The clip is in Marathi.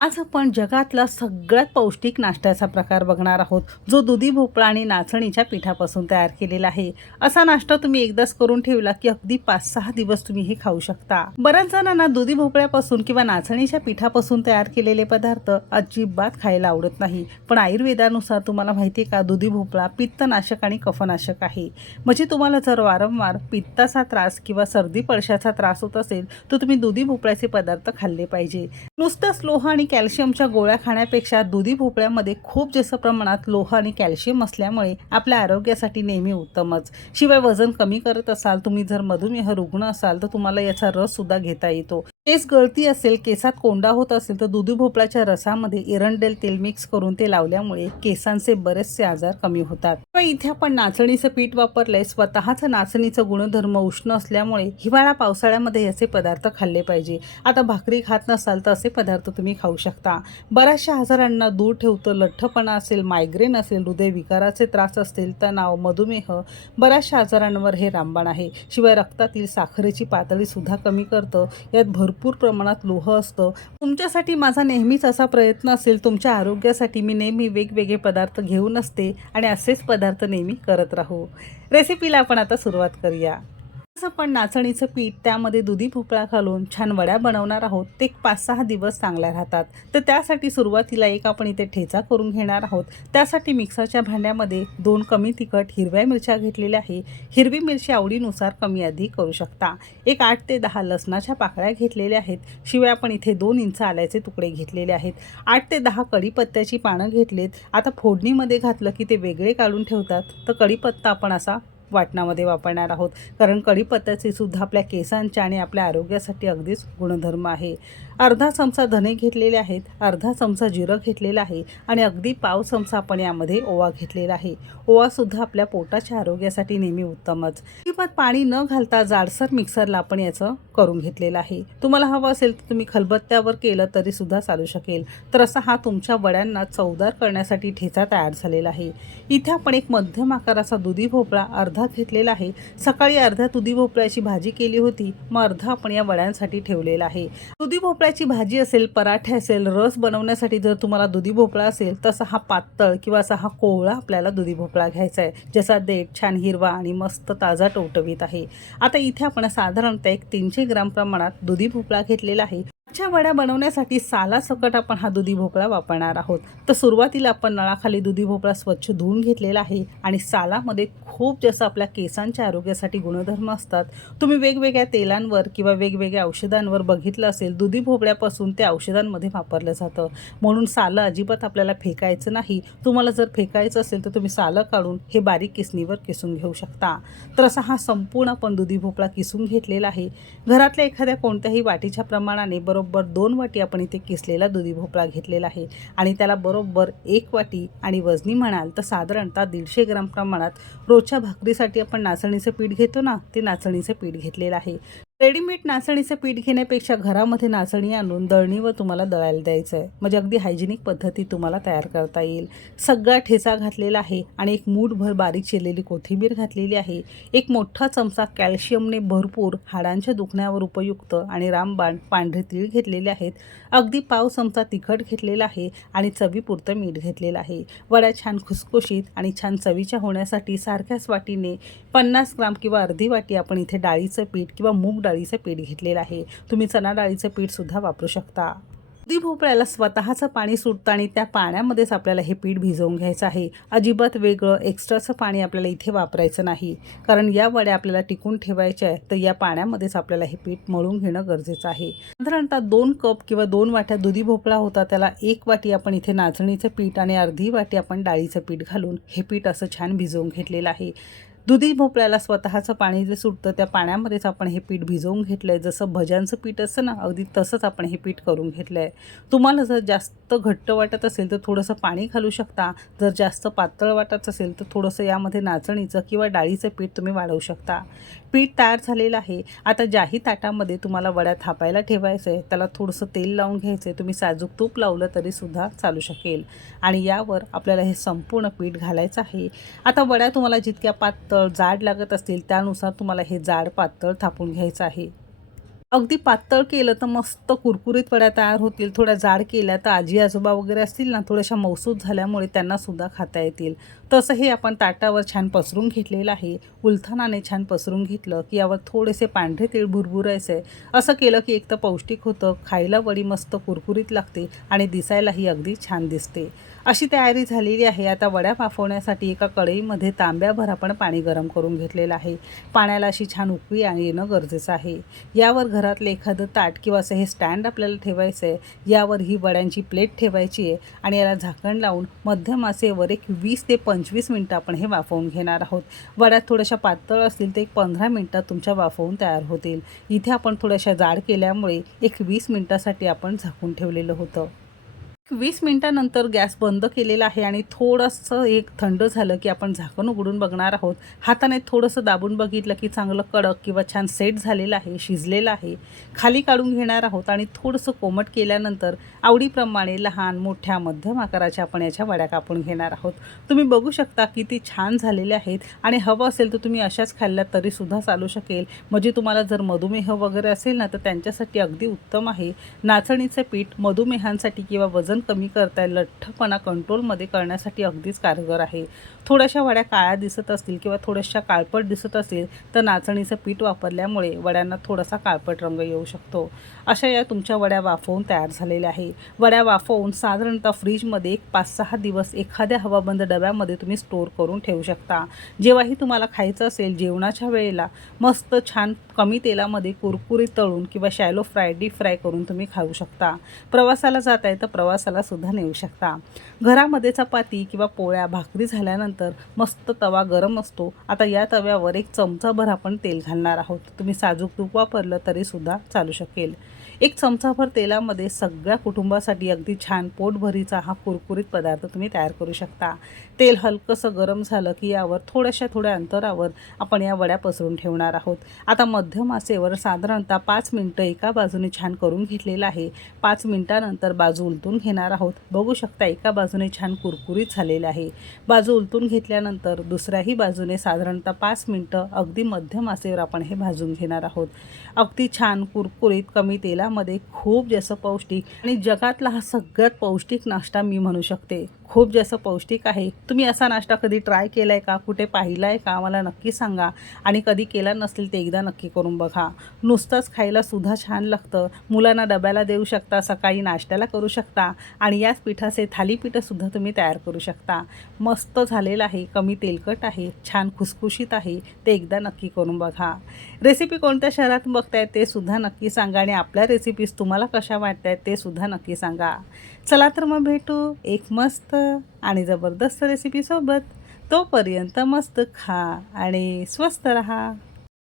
आज आपण जगातला सगळ्यात पौष्टिक नाश्त्याचा प्रकार बघणार आहोत जो दुधी भोपळा आणि नाचणीच्या पिठापासून तयार केलेला आहे. असा नाश्ता तुम्ही एकदाच करून ठेवला की अगदी पाच सहा दिवस तुम्ही हे खाऊ शकता. बऱ्याच जणांना दुधी भोपळ्यापासून किंवा नाचणीच्या पिठापासून तयार केलेले पदार्थ अजिबात खायला आवडत नाही. पण आयुर्वेदानुसार तुम्हाला माहिती आहे का दुधी भोपळा पित्तनाशक आणि कफनाशक आहे. म्हणजे तुम्हाला जर वारंवार पित्ताचा त्रास किंवा सर्दी पळशाचा त्रास होत असेल तर तुम्ही दुधी भोपळ्याचे पदार्थ खाल्ले पाहिजे. नुसतंच लोह आणि कॅल्शियमच्या गोळ्या खाण्यापेक्षा दुधी भोपळ्यामध्ये खूप जास्त प्रमाणात लोह आणि कॅल्शियम असल्यामुळे आपल्या आरोग्यासाठी नेहमी उत्तमच. शिवाय वजन कमी करत असाल तुम्ही जर मधुमेह रुग्ण असाल तर तुम्हाला याचा रस सुद्धा घेता येतो. केस गळती असेल केसात कोंडा होत असेल तर दुधी भोपळ्याच्या रसामध्ये एरंडेल तेल मिक्स करून ते लावल्यामुळे केसांचे बरेचसे आजार कमी होतात. इथे आपण नाचणीचं पीठ वापरलंय स्वतःचं नाचणीचं गुणधर्म उष्ण असल्यामुळे हिवाळा पावसाळ्यामध्ये याचे पदार्थ खाल्ले पाहिजे. आता भाकरी खात नसाल तर असे पदार्थ तुम्ही खाऊ शकता. बऱ्याचशा आजारांना दूर ठेवतं लठ्ठपणा असेल मायग्रेन असेल हृदयविकाराचे त्रास असतील तणाव मधुमेह बऱ्याचशा आजारांवर हे रामबाण आहे. शिवाय रक्तातील साखरेची पातळी सुद्धा कमी करतं. यात भरपूर भरपूर प्रमाणात लोह असतं. तुमच्यासाठी माझा नेहमीच असा प्रयत्न असेल तुमच्या आरोग्यासाठी मी नेहमी वेगवेगळे पदार्थ घेऊन असते आणि असेच पदार्थ नेहमी करत राहू. रेसिपीला आपण आता सुरुवात करूया. असं पण नाचणीचं पीठ त्यामध्ये दुधी भोपळा घालून छान वड्या बनवणार आहोत. ते पाच सहा दिवस चांगल्या राहतात. तर त्यासाठी सुरुवातीला एक आपण इथे ठेचा करून घेणार आहोत. त्यासाठी मिक्सरच्या भांड्यामध्ये दोन कमी तिखट हिरव्या मिरच्या घेतलेल्या आहे. हिरवी मिरची आवडीनुसार कमी अधिक करू शकता. एक आठ ते दहा लसणाच्या पाकळ्या घेतलेल्या आहेत. शिवाय आपण इथे दोन इंच आल्याचे तुकडे घेतलेले आहेत. आठ ते दहा कढीपत्त्याची पानं घेतलेत. आता फोडणीमध्ये घातलं की ते वेगळे काढून ठेवतात. तर कढीपत्ता आपण असा वाटणामध्ये वापरणार आहोत. कारण कढीपत्त्याचे सुद्धा आपल्या केसांच्या आणि आपल्या आरोग्यासाठी अगदीच गुणधर्म आहे. अर्धा चमचा धने घेतलेले आहेत अर्धा चमचा जिरं घेतलेलं आहे आणि अगदी पाव चमचा आपण यामध्ये ओवा घेतलेला आहे. ओवासुद्धा आपल्या पोटाच्या आरोग्यासाठी नेहमी उत्तमच. किंवा पाणी न घालता जाडसर मिक्सरला आपण याचं करून घेतलेलं आहे. तुम्हाला हवं असेल तर तुम्ही खलबत्त्यावर केलं तरी सुद्धा चालू शकेल. तर असा हा तुमच्या वड्यांना चवदार करण्यासाठी ठेचा तयार झालेला आहे. इथे आपण एक मध्यम आकाराचा दुधी भोपळा अर्धा घेतलेला आहे. सकाळी अर्ध्या दुधी भोपळ्याची भाजी केली होती मग अर्धा आपण या वड्यांसाठी ठेवलेला आहे. दुधी भोपळ्याची भाजी असेल पराठे असेल रस बनवण्यासाठी जर तुम्हाला दुधी भोपळा असेल तसा हा पातळ किंवा असा हा कोवळा आपल्याला दुधी भोपळा घ्यायचा आहे ज्याचा देठ छान हिरवा आणि मस्त ताजा टवटवीत आहे. आता इथे आपण साधारणतः एक तीनशे ग्राम प्रमाणात दुधी भोपळा घेतलेला आहे. आजच्या वड्या बनवण्यासाठी सालासकट आपण हा दुधी भोपळा वापरणार आहोत. तर सुरुवातीला आपण नळाखाली दुधी भोपळा स्वच्छ धुवून घेतलेला आहे आणि सालामध्ये खूप जास्त आपल्या केसांच्या आरोग्यासाठी गुणधर्म असतात तुम्ही वेगवेगळ्या तेलांवर किंवा वेगवेगळ्या औषधांवर बघितलं असेल दुधी भोपळ्यापासून ते औषधांमध्ये वापरलं जातं. म्हणून सालं अजिबात आपल्याला फेकायचं नाही. तुम्हाला जर फेकायचं असेल तर तुम्ही सालं काढून हे बारीक किसणीवर किसून घेऊ शकता. तर असा हा संपूर्ण आपण दुधी भोपळा किसून घेतलेला आहे. घरातल्या एखाद्या कोणत्याही वाटीच्या प्रमाणाने बरोबर बरोबर दोन वाटी आपण इथे किसलेला दुधी भोपळा घेतलेला आहे. आणि त्याला बरोबर एक वाटी आणि वजनी म्हणाल तर साधारणतः दीडशे ग्राम प्रमाणात रोजच्या भाकरीसाठी आपण नाचणीचं पीठ घेतो ना ते नाचणीचं पीठ घेतलेलं आहे. रेडीमेड नाचणीचं पीठ घेण्यापेक्षा घरामध्ये नाचणी आणून दळणीवर तुम्हाला दळायला द्यायचं आहे म्हणजे अगदी हायजेनिक पद्धती तुम्हाला तयार करता येईल. सगळा ठेचा घातलेला आहे आणि एक मूठभर बारीक चिरलेली कोथिंबीर घातलेली आहे. एक मोठा चमचा कॅल्शियमने भरपूर हाडांच्या दुखण्यावर उपयुक्त आणि रामबाण पांढरे तीळ घेतलेले आहेत. अगदी पाव चमचा तिखट घेतलेला आहे आणि चवीपुरतं मीठ घेतलेलं आहे. वड्या छान खुसखुशीत आणि छान चवीच्या होण्यासाठी सारख्याच वाटीने पन्नास ग्राम किंवा अर्धी वाटी आपण इथे डाळीचं पीठ किंवा मूग डाळीचं पीठ घेतलेलं आहे. तुम्ही चणा डाळीचं पीठ सुद्धा वापरू शकता. दुधी भोपळ्याला स्वतःचं पाणी सुटतं आणि त्या पाण्यामध्येच आपल्याला हे पीठ भिजवून घ्यायचं आहे. अजिबात वेगळं एक्स्ट्राचं पाणी आपल्याला इथे वापरायचं नाही. कारण या वड्या आपल्याला टिकून ठेवायच्या आहे तर या पाण्यामध्येच आपल्याला हे पीठ मळून घेणं गरजेचं आहे. साधारणतः दोन कप किंवा दोन वाट्या दुधी भोपळा होता त्याला एक वाटी आपण इथे नाचणीचं पीठ आणि अर्धी वाटी आपण डाळीचं पीठ घालून हे पीठ असं छान भिजवून घेतलेलं आहे. दुधी भोपळ्याला स्वतःचं पाणी जे सुटतं त्या पाण्यामध्येच आपण हे पीठ भिजवून घेतलं आहे जसं भज्यांचं पीठ असतं ना अगदी तसंच आपण हे पीठ करून घेतलं आहे तुम्हाला जर जास्त घट्ट वाटत असेल तर थोडंसं पाणी घालू शकता. जर जास्त पातळ वाटत असेल तर थोडंसं यामध्ये नाचणीचं किंवा डाळीचं पीठ तुम्ही वाढवू शकता. पीठ तयार झालेलं आहे. आता ज्याही ताटामध्ये तुम्हाला वड्या थापायला ठेवायचं आहे त्याला थोडंसं तेल लावून घ्यायचं आहे. तुम्ही साजूक तूप लावलं तरीसुद्धा चालू शकेल. आणि यावर आपल्याला हे संपूर्ण पीठ घालायचं आहे. आता वड्या तुम्हाला जितक्या पातळ जाड लागत असतील त्यानुसार तुम्हाला हे जाड पातळ थापून घ्यायचं आहे. अगदी पातळ केलं तर मस्त कुरकुरीत वड्या तयार होतील थोड्या जाड केल्या तर आजी आजोबा वगैरे असतील ना थोड्याशा मौसूद झाल्यामुळे त्यांनासुद्धा खाता येतील. तसं हे आपण ताटावर छान पसरून घेतलेलं आहे. उलथानाने छान पसरून घेतलं की यावर थोडेसे पांढरे तीळ भुरभुरायचे. असं केलं की एक तर पौष्टिक होतं खायला वडी मस्त कुरकुरीत लागते आणि दिसायलाही अगदी छान दिसते. अशी तयारी झालेली आहे. आता वड्या वाफवण्यासाठी एका कढईमध्ये तांब्याभर आपण पाणी गरम करून घेतलेलं आहे. पाण्याला अशी छान उकळी आणि येणं गरजेचं आहे. यावर घरातलं एखादं ताट किंवा असं हे स्टँड आपल्याला ठेवायचं आहे यावर ही वड्यांची प्लेट ठेवायची आहे आणि याला झाकण लावून मध्यम आचेवर एक वीस ते पंचवीस मिनटं आपण हे वाफवून घेणार आहोत. वड्या थोड्याशा पातळ असतील तर एक पंधरा मिनटात तुमच्या वाफवून तयार होतील. इथे आपण थोड्याशा जाड केल्यामुळे एक वीस मिनटासाठी आपण झाकून ठेवलेलं होतं. वीस मिनटानंतर गॅस बंद केलेला आहे आणि थोडंसं एक थंड झालं की आपण झाकण उघडून बघणार आहोत. हाताने थोडंसं दाबून बघितलं की चांगलं कडक किंवा छान सेट झालेलं आहे शिजलेलं आहे. खाली काढून घेणार आहोत आणि थोडंसं कोमट केल्यानंतर आवडीप्रमाणे लहान मोठ्या मध्यम आकाराच्या आपण याच्या वड्या कापून घेणार आहोत. तुम्ही बघू शकता किती छान झालेले आहेत आणि हवं असेल तर तुम्ही अशाच खाल्ल्या तरीसुद्धा चालू शकेल. म्हणजे तुम्हाला जर मधुमेह वगैरे असेल ना तर त्यांच्यासाठी अगदी उत्तम आहे. नाचणीचं पीठ मधुमेहांसाठी किंवा वजन कमी करताय लठ्ठपणा कंट्रोलमध्ये करण्यासाठी अगदीच कारगर आहे. थोड्याशा वड्या काळ्या दिसत असतील किंवा थोड्याशा काळपट दिसत असतील तर नाचणीचं पीठ वापरल्यामुळे वड्यांना थोडासा काळपट रंग येऊ शकतो. अशा या तुमच्या वड्या वाफवून तयार झालेल्या आहे. वड्या वाफवून साधारणतः फ्रीजमध्ये एक पाच सहा दिवस एखाद्या हवाबंद डब्यामध्ये तुम्ही स्टोअर करून ठेवू शकता. जेव्हाही तुम्हाला खायचं असेल जेवणाच्या वेळेला मस्त छान कमी तेलामध्ये कुरकुरीत तळून किंवा शॅलो फ्राय डीप फ्राय करून तुम्ही खाऊ शकता. प्रवासाला जात आहे तर प्रवास सुद्धा नेऊ शकता. घरामध्ये चपाती किंवा पोळ्या भाकरी झाल्यानंतर मस्त तवा गरम असतो. आता या तव्यावर एक चमचाभर आपण तेल घालणार आहोत. तुम्ही साजूक तूप वापरलं तरीसुद्धा चालू शकेल. एक चमचाभर तेलामध्ये सगळ्या कुटुंबासाठी अगदी छान पोटभरीचा हा कुरकुरीत पदार्थ तुम्ही तयार करू शकता. तेल हलकंसं गरम झालं की यावर थोड्याशा थोड्या अंतरावर आपण या वड्या पसरून ठेवणार आहोत. आता मध्यम आचेवर साधारणतः पाच मिनटं एका बाजूने छान करून घेतलेलं आहे. पाच मिनटानंतर बाजू उलटून घेणार आहोत. बघू शकता एका बाजूने छान कुरकुरीत झालेलं आहे. बाजू उलटून घेतल्यानंतर दुसऱ्याही बाजूने साधारणतः पाच मिनटं अगदी मध्यम आचेवर आपण हे भाजून घेणार आहोत. अगदी छान कुरकुरीत कमी तेला तेलामध्ये खूप जास्त पौष्टिक आणि जगातला हा सगळ्यात पौष्टिक नाश्ता मी म्हणू शकते. खूप जास्त पौष्टिक आहे. तुम्ही असा नाश्ता कधी ट्राय केला आहे का? कुठे पाहिला आहे का? मला नक्की सांगा. आणि कधी केला नसेल ते एकदा नक्की करून बघा. नुसतंच खायला सुद्धा छान लागतं. मुलांना डब्याला देऊ शकता सकाळी नाश्त्याला करू शकता आणि याच पिठाचे थालीपीठंसुद्धा तुम्ही तयार करू शकता. मस्त झालेलं आहे. कमी तेलकट आहे. छान खुसखुशीत आहे. ते एकदा नक्की करून बघा. रेसिपी कोणत्या शहरात बघताय ते सुद्धा नक्की सांगा आणि आपल्या रेसिपीज तुम्हाला कशा वाटत आहेत ते सुद्धा नक्की सांगा. चला तर मग भेटू. एक मस्त मस्त आणि जबरदस्त रेसिपीसोबत तोपर्यंत मस्त खा आणि स्वस्त रहा.